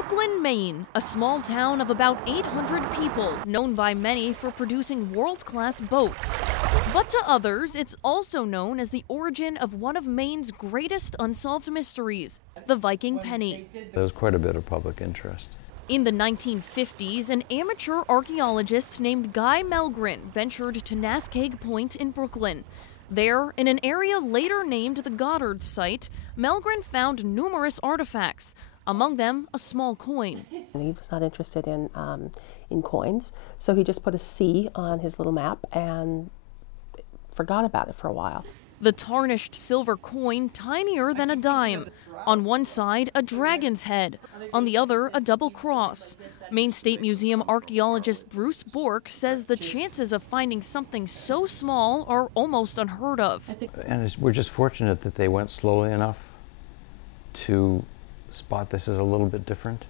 Brooklin, Maine, a small town of about 800 people, known by many for producing world-class boats. But to others, it's also known as the origin of one of Maine's greatest unsolved mysteries, the Viking penny. There was quite a bit of public interest. In the 1950s, an amateur archaeologist named Guy Melgren ventured to Nascaig Point in Brooklyn. There, in an area later named the Goddard site, Melgren found numerous artifacts, among them a small coin. He was not interested in coins, so he just put a C on his little map and forgot about it for a while. The tarnished silver coin, tinier than a dime. On one side, a dragon's head. On the other, a double cross. Maine State Museum archaeologist Bruce Bork says the chances of finding something so small are almost unheard of. And we're just fortunate that they went slowly enough to spot this as a little bit different.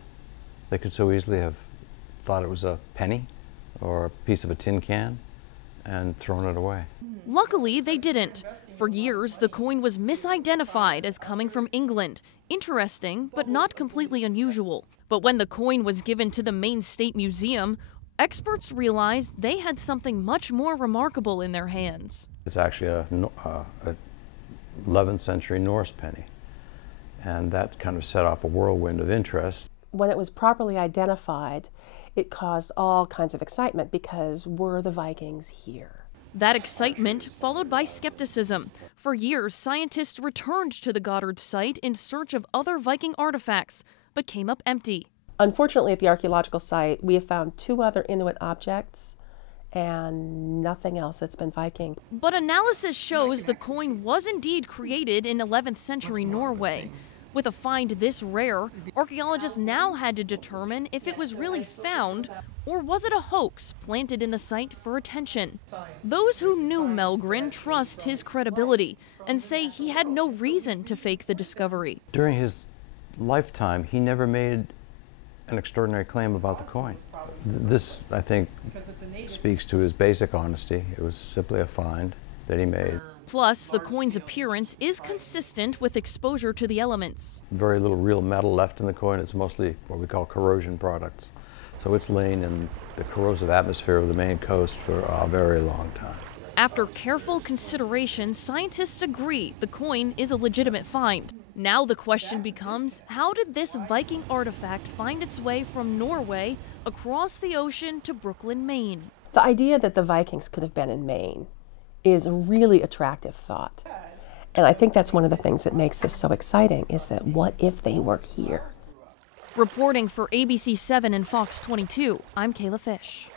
They could so easily have thought it was a penny or a piece of a tin can and thrown it away. Luckily, they didn't. For years, the coin was misidentified as coming from England. Interesting, but not completely unusual. But when the coin was given to the Maine State Museum, experts realized they had something much more remarkable in their hands. It's actually a 11th century Norse penny, and that kind of set off a whirlwind of interest. When it was properly identified, it caused all kinds of excitement because were the Vikings here? That excitement followed by skepticism. For years, scientists returned to the Goddard site in search of other Viking artifacts, but came up empty. Unfortunately, at the archaeological site, we have found 2 other Inuit objects and nothing else that's been Viking. But analysis shows the coin was indeed created in 11th century Norway. With a find this rare, archaeologists now had to determine if it was really found or was it a hoax planted in the site for attention. Those who knew Melgren trust his credibility and say he had no reason to fake the discovery. During his lifetime, he never made an extraordinary claim about the coin. This, I think, speaks to his basic honesty. It was simply a find that he made. Plus, the coin's appearance is consistent with exposure to the elements. Very little real metal left in the coin. It's mostly what we call corrosion products. So it's lain in the corrosive atmosphere of the Maine coast for a very long time. After careful consideration, scientists agree the coin is a legitimate find. Now the question becomes, how did this Viking artifact find its way from Norway across the ocean to Brooklin, Maine? The idea that the Vikings could have been in Maine is a really attractive thought. And I think that's one of the things that makes this so exciting, is that what if they were here? Reporting for ABC 7 and Fox 22, I'm Kayla Fish.